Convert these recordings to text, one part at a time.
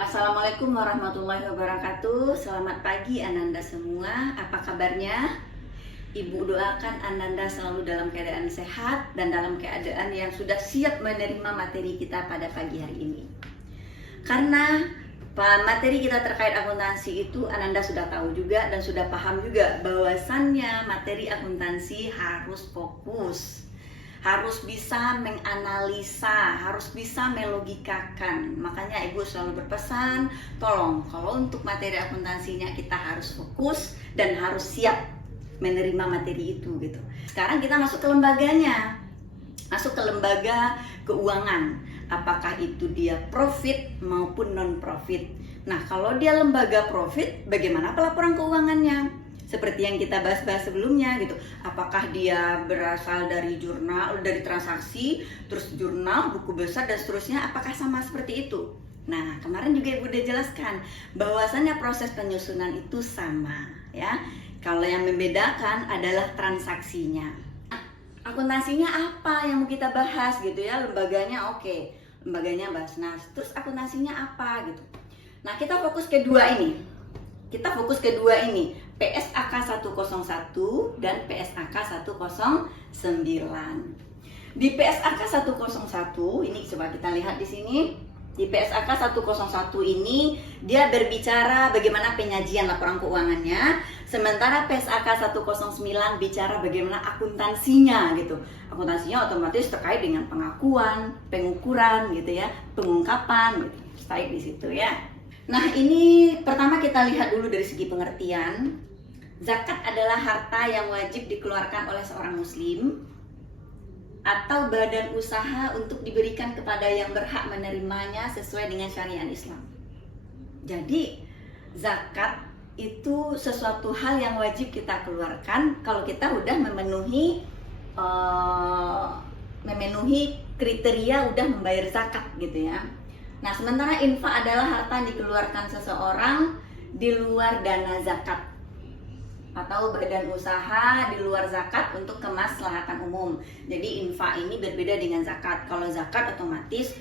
Assalamualaikum warahmatullahi wabarakatuh. Selamat pagi Ananda semua. Apa kabarnya? Ibu doakan Ananda selalu dalam keadaan sehat dan dalam keadaan yang sudah siap menerima materi kita pada pagi hari ini. Karena materi kita terkait akuntansi itu Ananda sudah tahu juga dan sudah paham juga bahwasannya materi akuntansi harus fokus, harus bisa menganalisa, harus bisa melogikakan. Makanya Ibu selalu berpesan, tolong kalau untuk materi akuntansinya kita harus fokus dan harus siap menerima materi itu gitu. Sekarang kita masuk ke lembaganya. Masuk ke lembaga keuangan. Apakah itu dia profit maupun non profit. Nah, kalau dia lembaga profit, bagaimana pelaporan keuangannya? Seperti yang kita bahas-bahas sebelumnya gitu. Apakah dia berasal dari jurnal, dari transaksi, terus jurnal, buku besar dan seterusnya, apakah sama seperti itu? Nah, kemarin juga Ibu udah jelaskan bahwasannya proses penyusunan itu sama ya. Kalau yang membedakan adalah transaksinya. Akuntansinya apa yang mau kita bahas gitu ya? Lembaganya oke. Lembaganya Basnas. Terus akuntansinya apa gitu. Nah, kita fokus ke dua ini. PSAK 101 dan PSAK 109. Di PSAK 101 ini coba kita lihat di sini. Di PSAK 101 ini dia berbicara bagaimana penyajian laporan keuangannya, sementara PSAK 109 bicara bagaimana akuntansinya gitu. Akuntansinya otomatis terkait dengan pengakuan, pengukuran gitu ya, pengungkapan gitu. Terkait di situ ya. Nah, ini pertama kita lihat dulu dari segi pengertian. Zakat adalah harta yang wajib dikeluarkan oleh seorang muslim atau badan usaha untuk diberikan kepada yang berhak menerimanya sesuai dengan syariat Islam. Jadi, zakat itu sesuatu hal yang wajib kita keluarkan kalau kita udah memenuhi kriteria udah membayar zakat gitu ya. Nah, sementara infak adalah harta yang dikeluarkan seseorang di luar dana zakat atau badan usaha di luar zakat untuk kemaslahatan umum. Jadi infak ini berbeda dengan zakat. Kalau zakat otomatis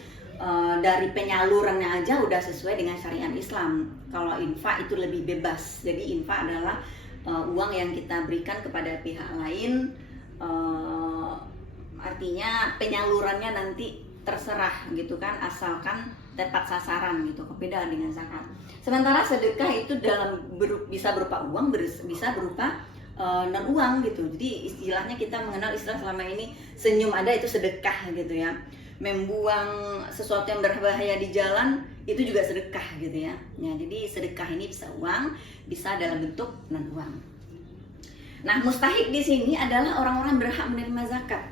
dari penyalurannya aja udah sesuai dengan syariat Islam. Kalau infak itu lebih bebas. Jadi infak adalah uang yang kita berikan kepada pihak lain. Artinya penyalurannya nanti terserah gitu kan, asalkan tepat sasaran gitu, beda dengan zakat. Sementara sedekah itu bisa berupa uang, bisa berupa non uang gitu. Jadi istilahnya kita mengenal istilah selama ini senyum ada itu sedekah gitu ya. Membuang sesuatu yang berbahaya di jalan itu juga sedekah gitu ya. Ya, jadi sedekah ini bisa uang, bisa dalam bentuk non uang. Nah, mustahik di sini adalah orang-orang berhak menerima zakat.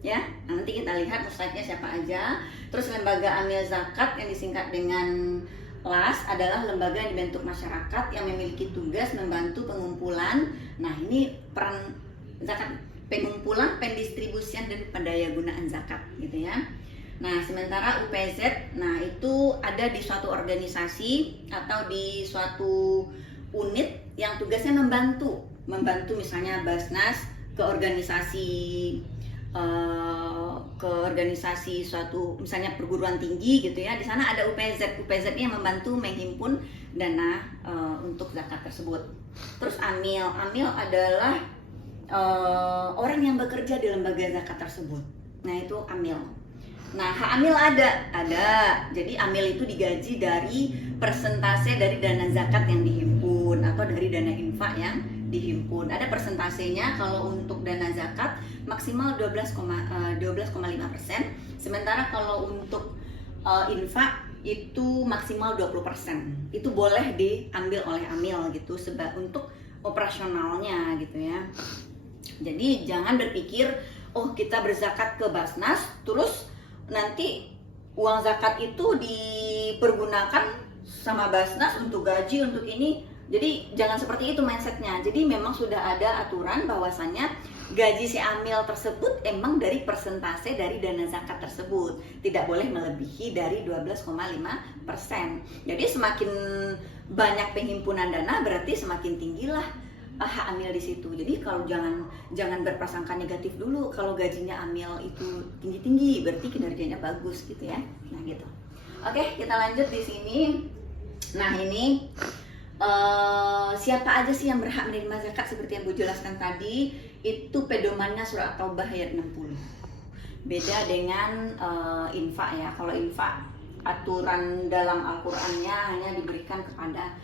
Ya, nanti kita lihat mustahiknya siapa aja. Terus lembaga amil zakat yang disingkat dengan LAS adalah lembaga yang dibentuk masyarakat yang memiliki tugas membantu pengumpulan. Nah, ini peran zakat, pengumpulan, pendistribusian dan pendayagunaan zakat gitu ya. Nah, sementara UPZ, nah itu ada di suatu organisasi atau di suatu unit yang tugasnya membantu misalnya Basnas ke organisasi suatu misalnya perguruan tinggi gitu ya. Di sana ada UPZ yang membantu menghimpun dana untuk zakat tersebut. Terus amil adalah orang yang bekerja di lembaga zakat tersebut. Nah, itu amil. Nah, hak amil ada. Jadi amil itu digaji dari persentase dari dana zakat yang dihimpun atau dari dana infak yang dihimpun. Ada persentasenya. Kalau untuk dana zakat maksimal 12,5%. Sementara kalau untuk infak itu maksimal 20%. Itu boleh diambil oleh amil gitu untuk operasionalnya gitu ya. Jadi jangan berpikir oh kita berzakat ke Basnas terus nanti uang zakat itu dipergunakan sama Basnas untuk gaji untuk ini. Jadi jangan seperti itu mindsetnya. Jadi memang sudah ada aturan bahwasannya gaji si amil tersebut emang dari persentase dari dana zakat tersebut, tidak boleh melebihi dari 12,5%. Jadi semakin banyak penghimpunan dana berarti semakin tinggilah hak amil di situ. Jadi kalau jangan berprasangka negatif dulu kalau gajinya amil itu tinggi-tinggi berarti kinerjanya bagus gitu ya. Nah gitu. Oke, kita lanjut di sini. Nah, ini siapa aja sih yang berhak menerima zakat seperti yang Bu jelaskan tadi? Itu pedomannya surat Taubah ayat 60. Beda dengan infak ya. Kalau infak aturan dalam Al-Qur'annya hanya diberikan kepada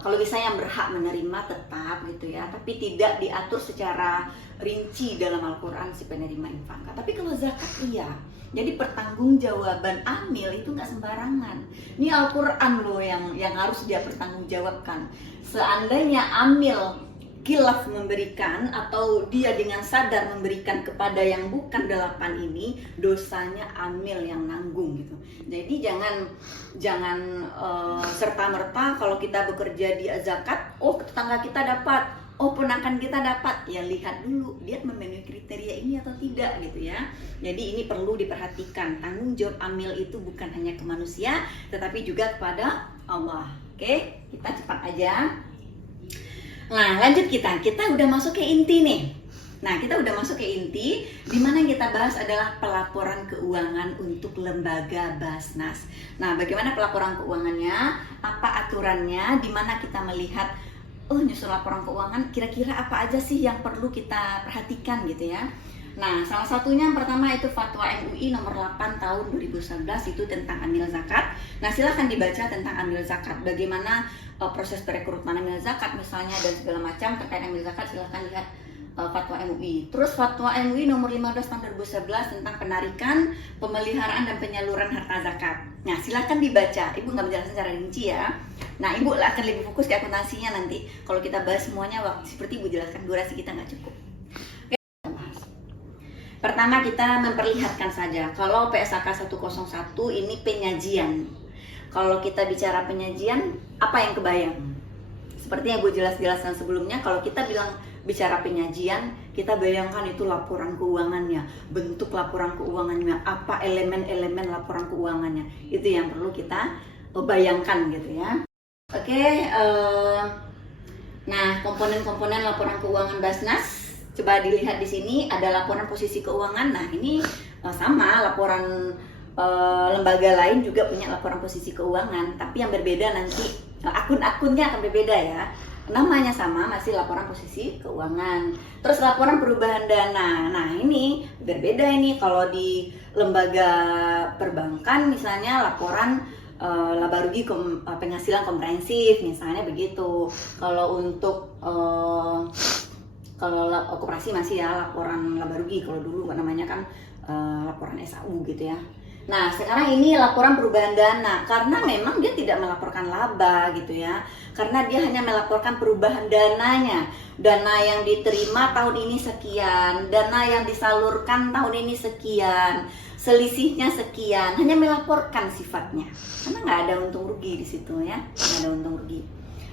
kalau bisa yang berhak menerima tetap gitu ya, tapi tidak diatur secara rinci dalam Al-Qur'an si penerima infak. Tapi kalau zakat iya. Jadi pertanggungjawaban amil itu nggak sembarangan. Ini Al-Qur'an loh yang harus dia pertanggungjawabkan. Seandainya amil kilaf memberikan atau dia dengan sadar memberikan kepada yang bukan 8 ini, dosanya amil yang nanggung gitu. Jadi jangan serta-merta kalau kita bekerja di zakat, oh tetangga kita dapat, oh ponakan kita dapat. Ya lihat dulu dia memenuhi kriteria ini atau tidak gitu ya. Jadi ini perlu diperhatikan. Tanggung jawab amil itu bukan hanya ke manusia tetapi juga kepada Allah. Oke, kita cepat aja. Nah, lanjut kita udah masuk ke inti nih. Nah, kita udah masuk ke inti, di mana yang kita bahas adalah pelaporan keuangan untuk lembaga Basnas. Nah, bagaimana pelaporan keuangannya? Apa aturannya? Di mana kita melihat, nyusun laporan keuangan, kira-kira apa aja sih yang perlu kita perhatikan gitu ya? Nah, salah satunya yang pertama itu Fatwa MUI nomor 8 tahun 2011 itu tentang amil zakat. Nah, silahkan dibaca tentang amil zakat. Bagaimana proses perekrutan amil zakat misalnya dan segala macam terkait amil zakat, silahkan lihat Fatwa MUI. Terus Fatwa MUI nomor 15 tahun 2011 tentang penarikan, pemeliharaan dan penyaluran harta zakat. Nah, silahkan dibaca. Ibu nggak menjelaskan secara rinci ya. Nah, Ibu akan lebih fokus ke akuntansinya nanti. Kalau kita bahas semuanya, seperti Ibu jelaskan, durasi kita nggak cukup. Pertama kita memperlihatkan saja kalau PSAK 101 ini penyajian. Kalau kita bicara penyajian, apa yang kebayang? Seperti yang gue jelaskan sebelumnya, kalau kita bicara penyajian, kita bayangkan itu laporan keuangannya, bentuk laporan keuangannya, apa elemen-elemen laporan keuangannya. Itu yang perlu kita bayangkan gitu ya. Oke, nah komponen-komponen laporan keuangan Basnas. Coba dilihat di sini ada laporan posisi keuangan. Nah ini sama laporan lembaga lain juga punya laporan posisi keuangan, tapi yang berbeda nanti akun-akunnya akan berbeda ya. Namanya sama, masih laporan posisi keuangan. Terus laporan perubahan dana. Nah ini berbeda ini kalau di lembaga perbankan misalnya laporan laba rugi penghasilan komprehensif misalnya begitu. Kalau untuk kalau koperasi masih ya laporan laba rugi, kalau dulu namanya kan laporan SAU gitu ya. Nah sekarang ini laporan perubahan dana, karena memang dia tidak melaporkan laba gitu ya, karena dia hanya melaporkan perubahan dananya. Dana yang diterima tahun ini sekian, dana yang disalurkan tahun ini sekian, selisihnya sekian, hanya melaporkan sifatnya, karena nggak ada untung rugi di situ ya, nggak ada untung rugi.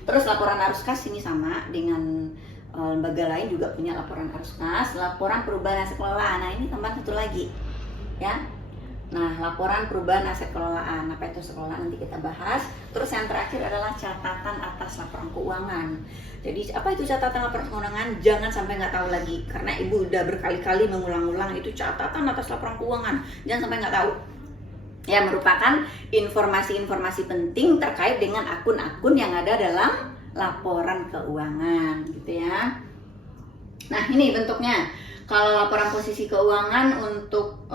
Terus laporan arus kas ini sama dengan lembaga lain juga punya laporan arus kas, laporan perubahan aset kelolaan. Nah ini tambahan satu lagi ya. Nah laporan perubahan aset kelolaan, apa itu aset kelolaan nanti kita bahas. Terus yang terakhir adalah catatan atas laporan keuangan. Jadi apa itu catatan laporan keuangan? Jangan sampai nggak tahu lagi, karena Ibu udah berkali-kali mengulang-ulang itu catatan atas laporan keuangan. Jangan sampai nggak tahu. Ya, merupakan informasi-informasi penting terkait dengan akun-akun yang ada dalam laporan keuangan gitu ya. Nah ini bentuknya. Kalau laporan posisi keuangan untuk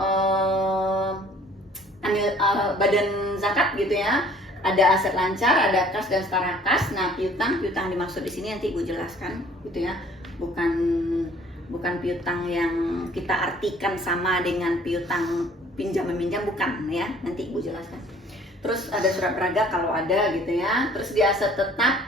badan zakat gitu ya, ada aset lancar, ada kas dan setara kas. Nah piutang dimaksud di sini nanti Ibu jelaskan gitu ya, bukan piutang yang kita artikan sama dengan piutang pinjam meminjam, bukan ya, nanti Ibu jelaskan. Terus ada surat berharga kalau ada gitu ya. Terus di aset tetap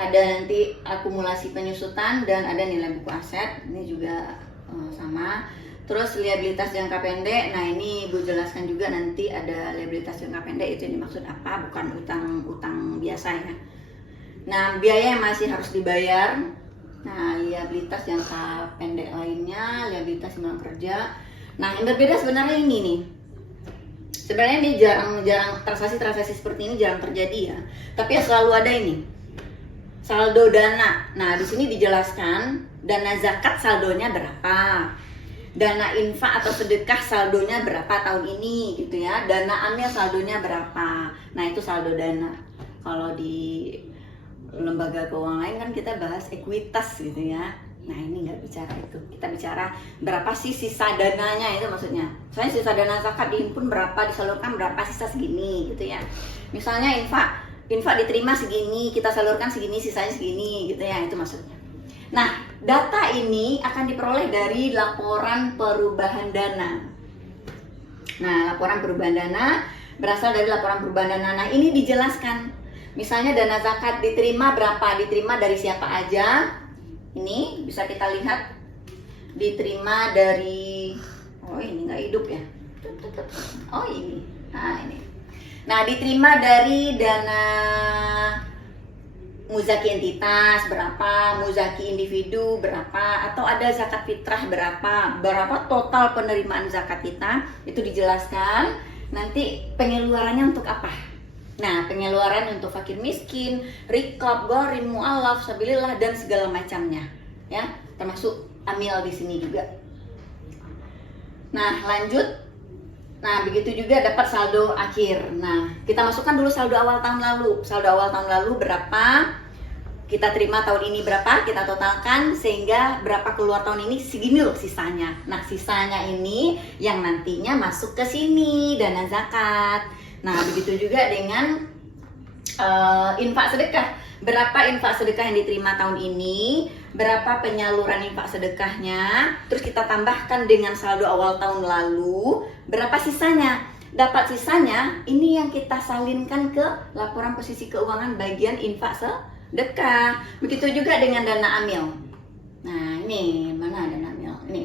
ada nanti akumulasi penyusutan dan ada nilai buku aset, ini juga sama. Terus liabilitas jangka pendek, nah ini Ibu jelaskan juga nanti ada liabilitas jangka pendek itu yang dimaksud apa, bukan utang biasa ya. Nah biaya yang masih harus dibayar, nah liabilitas jangka pendek lainnya, liabilitas imbalan kerja. Nah yang berbeda sebenarnya ini nih, sebenarnya ini jarang transaksi seperti ini jarang terjadi ya, tapi ya selalu ada ini saldo dana. Nah di sini dijelaskan dana zakat saldonya berapa, dana infak atau sedekah saldonya berapa tahun ini gitu ya, dana amil saldonya berapa. Nah itu saldo dana. Kalau di lembaga keuangan lain kan kita bahas ekuitas gitu ya. Nah ini nggak bicara itu, kita bicara berapa sih sisa dananya, itu maksudnya. Soalnya sisa dana zakat dihimpun berapa, disalurkan berapa, sisa segini gitu ya. Misalnya infak diterima segini, kita salurkan segini, sisanya segini gitu ya, itu maksudnya. Nah data ini akan diperoleh dari laporan perubahan dana. Nah laporan perubahan dana berasal dari laporan perubahan dana. Nah ini dijelaskan, misalnya dana zakat diterima berapa, diterima dari siapa aja. Ini bisa kita lihat, diterima dari, oh ini nggak hidup ya, oh ini, nah ini. Nah diterima dari dana muzaki entitas berapa, muzaki individu berapa, atau ada zakat fitrah berapa total penerimaan zakat kita, itu dijelaskan. Nanti pengeluarannya untuk apa? Nah, pengeluaran untuk fakir miskin, riqab, gharim, mu'allaf, sabilillah dan segala macamnya, ya, termasuk amil di sini juga. Nah, lanjut. Nah, begitu juga dapat saldo akhir. Nah, kita masukkan dulu saldo awal tahun lalu. Saldo awal tahun lalu berapa? Kita terima tahun ini berapa? Kita totalkan sehingga berapa keluar tahun ini, segini loh sisanya. Nah, sisanya ini yang nantinya masuk ke sini, dana zakat. Nah, begitu juga dengan infak sedekah. Berapa infak sedekah yang diterima tahun ini, berapa penyaluran infak sedekahnya, terus kita tambahkan dengan saldo awal tahun lalu, berapa sisanya. Dapat sisanya, ini yang kita salinkan ke laporan posisi keuangan bagian infak sedekah. Begitu juga dengan dana amil. Nah, ini mana dana amil? Ini.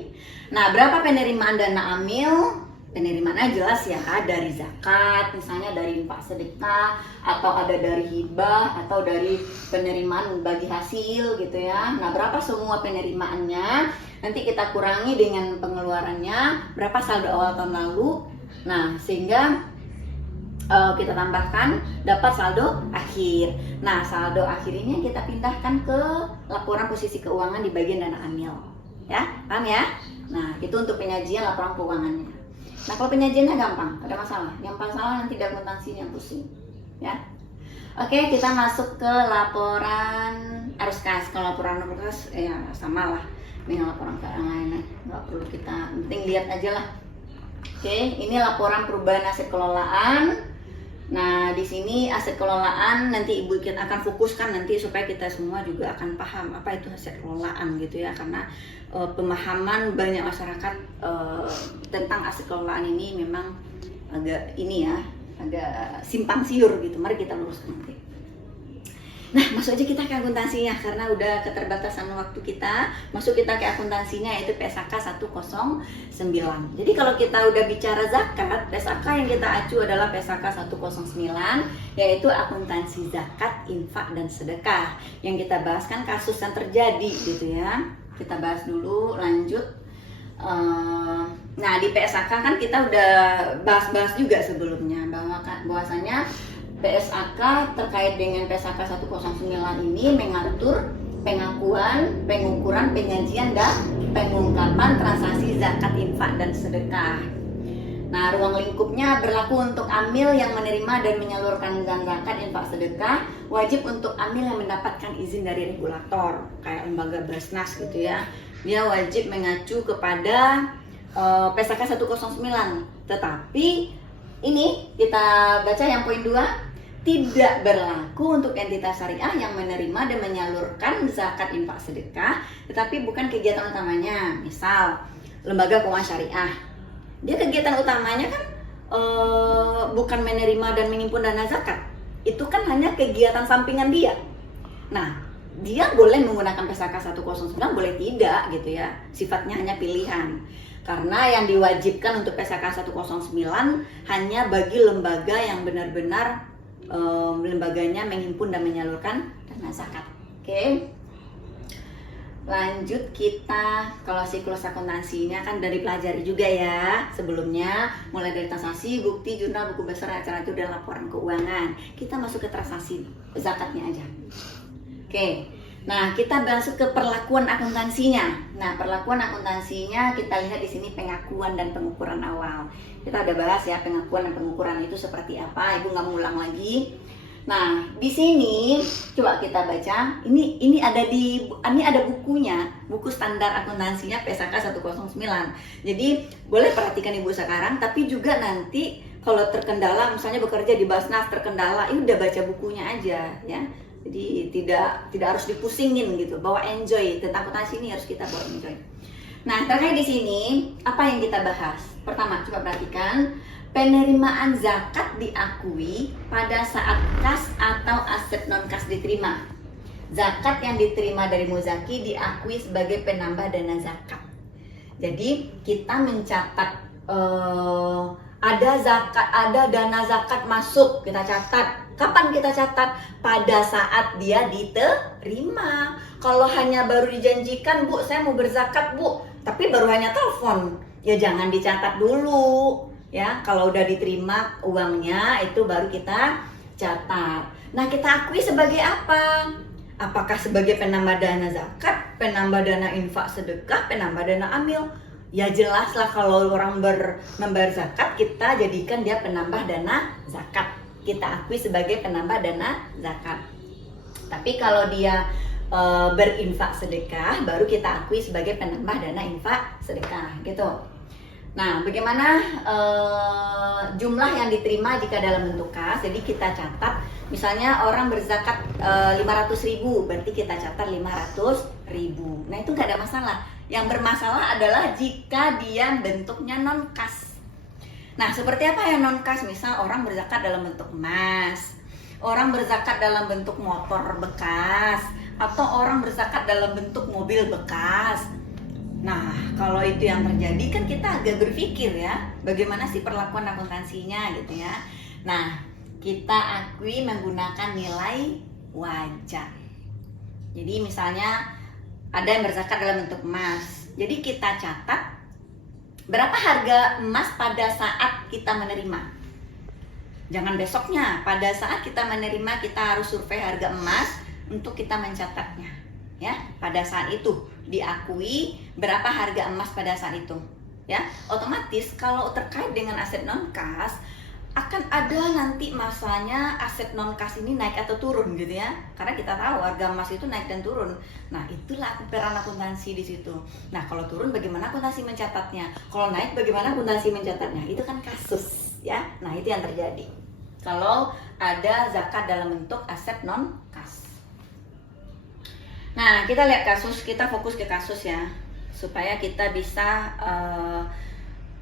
Nah, berapa penerimaan dana amil? Penerimaannya jelas ya, dari zakat, misalnya dari infak sedekah, atau ada dari hibah, atau dari penerimaan bagi hasil gitu ya. Nah berapa semua penerimaannya, nanti kita kurangi dengan pengeluarannya, berapa saldo awal tahun lalu. Nah sehingga kita tambahkan dapat saldo akhir. Nah saldo akhir ini kita pindahkan ke laporan posisi keuangan di bagian dana amil, ya, paham ya? Nah itu untuk penyajian laporan keuangannya. Nah kalau penyajiannya gampang, ada masalah. Yang paling salah nanti akuntansinya pusing, ya. Oke, kita masuk ke laporan arus kas. Kalau laporan arus kas, ya sama lah dengan laporan keuangan lainnya. Nggak perlu kita, penting lihat aja lah. Oke, ini laporan perubahan aset kelolaan. Nah di sini aset kelolaan nanti ibu kita akan fokuskan nanti supaya kita semua juga akan paham apa itu aset kelolaan gitu ya, karena pemahaman banyak masyarakat tentang aset kelolaan ini memang agak ini ya, agak simpang siur gitu. Mari kita luruskan nanti. Nah masuk aja kita ke akuntansinya karena udah keterbatasan waktu kita. Masuk kita ke akuntansinya yaitu PSAK 109. Jadi kalau kita udah bicara zakat, PSAK yang kita acu adalah PSAK 109, yaitu akuntansi zakat, infak dan sedekah. Yang kita bahas kan kasus yang terjadi gitu ya. Kita bahas dulu, lanjut. Nah di PSAK kan kita udah bahas-bahas juga sebelumnya bahwasanya PSAK terkait dengan PSAK 109 ini mengatur pengakuan, pengukuran, penyajian dan pengungkapan transaksi zakat, infak dan sedekah. Nah, ruang lingkupnya berlaku untuk amil yang menerima dan menyalurkan zakat, infak, sedekah. Wajib untuk amil yang mendapatkan izin dari regulator, kayak lembaga Basnas gitu ya. Dia wajib mengacu kepada PSAK 109. Tetapi ini kita baca yang poin 2. Tidak berlaku untuk entitas syariah yang menerima dan menyalurkan zakat, infak, sedekah, tetapi bukan kegiatan utamanya. Misal, lembaga keuangan syariah, dia kegiatan utamanya kan bukan menerima dan menghimpun dana zakat. Itu kan hanya kegiatan sampingan dia. Nah, dia boleh menggunakan PSAK 109, boleh tidak gitu ya. Sifatnya hanya pilihan. Karena yang diwajibkan untuk PSAK 109 hanya bagi lembaga yang benar-benar lembaganya menghimpun dan menyalurkan dana zakat. Oke. Lanjut kita, kalau siklus akuntansinya kan dari pelajari juga ya sebelumnya, mulai dari transaksi, bukti, jurnal, buku besar, acara itu dan laporan keuangan. Kita masuk ke transaksi zakatnya aja. Oke. Nah, kita masuk ke perlakuan akuntansinya. Nah, perlakuan akuntansinya kita lihat di sini pengakuan dan pengukuran awal. Kita udah bahas ya pengakuan dan pengukuran itu seperti apa. Ibu nggak mau ulang lagi. Nah, di sini coba kita baca. Ini ada bukunya, buku standar akuntansinya PSAK 109. Jadi boleh perhatikan Ibu sekarang, tapi juga nanti kalau terkendala, misalnya bekerja di Basnas terkendala, ini udah baca bukunya aja ya. Jadi tidak harus dipusingin gitu, bawa enjoy tentang akuntansi ini harus kita bawa enjoy. Nah, terkait di sini apa yang kita bahas? Pertama, coba perhatikan penerimaan zakat diakui pada saat kas atau aset non kas diterima. Zakat yang diterima dari muzaki diakui sebagai penambah dana zakat. Jadi kita mencatat ada dana zakat masuk, kita catat. Kapan kita catat? Pada saat dia diterima. Kalau hanya baru dijanjikan, Bu, saya mau berzakat, Bu, tapi baru hanya telepon, ya jangan dicatat dulu. Ya, kalau udah diterima uangnya itu baru kita catat. Nah, kita akui sebagai apa? Apakah sebagai penambah dana zakat, penambah dana infak sedekah, penambah dana amil? Ya jelas lah kalau orang membayar zakat, kita jadikan dia penambah dana zakat. Kita akui sebagai penambah dana zakat. Tapi kalau dia berinfak sedekah, baru kita akui sebagai penambah dana infak sedekah gitu. Nah, bagaimana jumlah yang diterima jika dalam bentuk kas? Jadi kita catat, misalnya orang berzakat 500.000, berarti kita catat 500.000. Nah, itu nggak ada masalah. Yang bermasalah adalah jika dia bentuknya non kas. Nah, seperti apa yang non kas? Misal orang berzakat dalam bentuk emas, orang berzakat dalam bentuk motor bekas, atau orang berzakat dalam bentuk mobil bekas. Nah, kalau itu yang terjadi kan kita agak berpikir ya, bagaimana sih perlakuan akuntansinya gitu ya. Nah, kita akui menggunakan nilai wajar. Jadi misalnya ada yang berzakat dalam bentuk emas. Jadi kita catat berapa harga emas pada saat kita menerima. Jangan besoknya, pada saat kita menerima kita harus survei harga emas untuk kita mencatatnya. Ya, pada saat itu diakui berapa harga emas pada saat itu. Ya, otomatis kalau terkait dengan aset non kas akan ada nanti masanya aset non kas ini naik atau turun gitu ya, karena kita tahu harga emas itu naik dan turun. Nah, itulah peran akuntansi di situ. Nah, kalau turun bagaimana akuntansi mencatatnya, kalau naik bagaimana akuntansi mencatatnya, itu kan kasus ya. Nah, itu yang terjadi kalau ada zakat dalam bentuk aset non kas. Nah, kita lihat kasus, kita fokus ke kasus ya, supaya kita bisa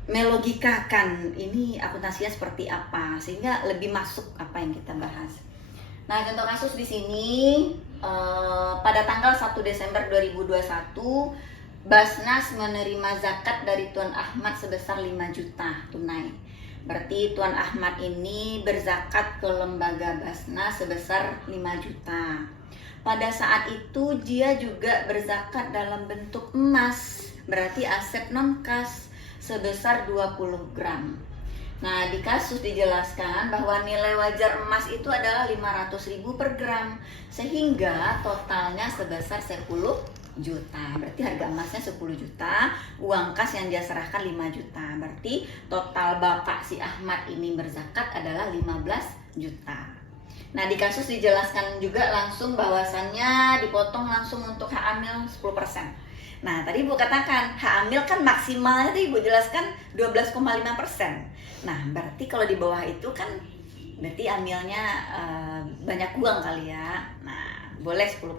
melogikakan ini akuntansinya seperti apa sehingga lebih masuk apa yang kita bahas. Nah, contoh kasus di sini pada tanggal 1 Desember 2021 Basnas menerima zakat dari Tuan Ahmad sebesar 5 juta tunai. Berarti Tuan Ahmad ini berzakat ke lembaga Basnas sebesar 5 juta. Pada saat itu dia juga berzakat dalam bentuk emas, berarti aset non kas sebesar 20 gram. Nah, di kasus dijelaskan bahwa nilai wajar emas itu adalah 500.000 per gram, sehingga totalnya sebesar 10 juta. Berarti harga emasnya 10 juta, uang kas yang dia serahkan 5 juta. Berarti total bapak si Ahmad ini berzakat adalah 15 juta. Nah, di kasus dijelaskan juga langsung bahwasannya dipotong langsung untuk hak amil 10%. Nah, tadi Ibu katakan hak amil kan maksimalnya tadi Ibu jelaskan 12,5%. Nah, berarti kalau di bawah itu kan berarti amilnya banyak uang kali ya. Nah, boleh 10%.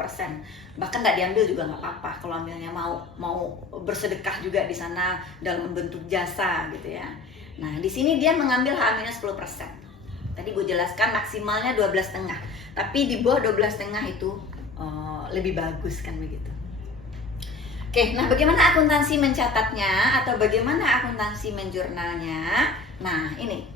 Bahkan nggak diambil juga nggak apa-apa kalau amilnya mau bersedekah juga di sana dalam bentuk jasa gitu ya. Nah, di sini dia mengambil hak amilnya 10%. Tadi Ibu jelaskan maksimalnya 12,5. Tapi di bawah 12,5 itu lebih bagus kan begitu. Oke, nah bagaimana akuntansi mencatatnya atau bagaimana akuntansi menjurnalnya? Nah, ini.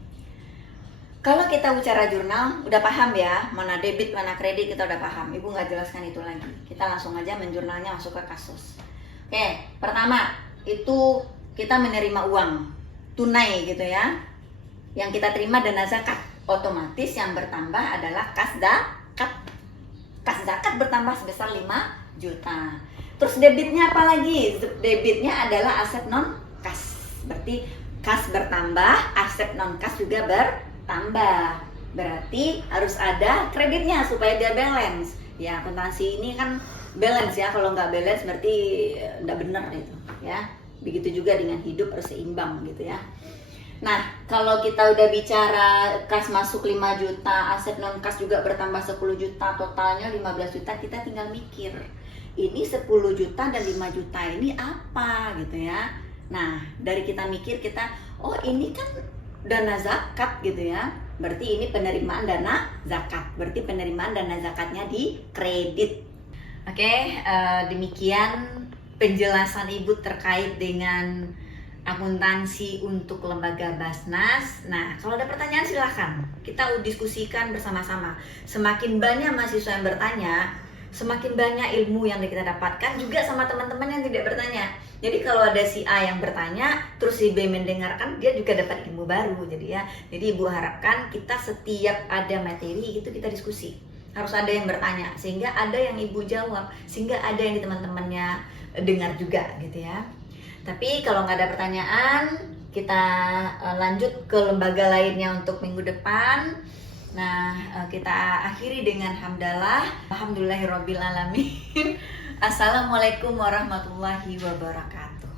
Kalau kita bicara jurnal, udah paham ya, mana debit, mana kredit kita udah paham. Ibu nggak jelaskan itu lagi. Kita langsung aja menjurnalnya masuk ke kasus. Oke, pertama, itu kita menerima uang tunai gitu ya. Yang kita terima dana zakat. Otomatis yang bertambah adalah kas zakat. Kas zakat bertambah sebesar 5 juta. Terus debitnya apa lagi? Debitnya adalah aset non kas. Berarti kas bertambah, aset non kas juga bertambah. Berarti harus ada kreditnya supaya dia balance. Ya, akuntansi ini kan balance ya. Kalau nggak balance berarti nggak benar itu ya. Begitu juga dengan hidup harus seimbang gitu ya. Nah, kalau kita udah bicara kas masuk 5 juta, aset non kas juga bertambah 10 juta, totalnya 15 juta, kita tinggal mikir ini 10 juta dan 5 juta ini apa gitu ya. Nah, dari kita mikir oh ini kan dana zakat gitu ya. Berarti ini penerimaan dana zakat. Berarti penerimaan dana zakatnya di kredit. Oke, demikian penjelasan Ibu terkait dengan akuntansi untuk lembaga Basnas. Nah, kalau ada pertanyaan silahkan kita diskusikan bersama-sama. Semakin banyak mahasiswa yang bertanya, semakin banyak ilmu yang kita dapatkan, juga sama teman-teman yang tidak bertanya. Jadi kalau ada si A yang bertanya, terus si B mendengarkan, dia juga dapat ilmu baru. Jadi Ibu harapkan kita setiap ada materi itu kita diskusi. Harus ada yang bertanya, sehingga ada yang Ibu jawab, sehingga ada yang teman-temannya dengar juga gitu ya. Tapi kalau nggak ada pertanyaan, kita lanjut ke lembaga lainnya untuk minggu depan. Nah, kita akhiri dengan hamdalah. Alhamdulillahirabbil alamin. Assalamualaikum warahmatullahi wabarakatuh.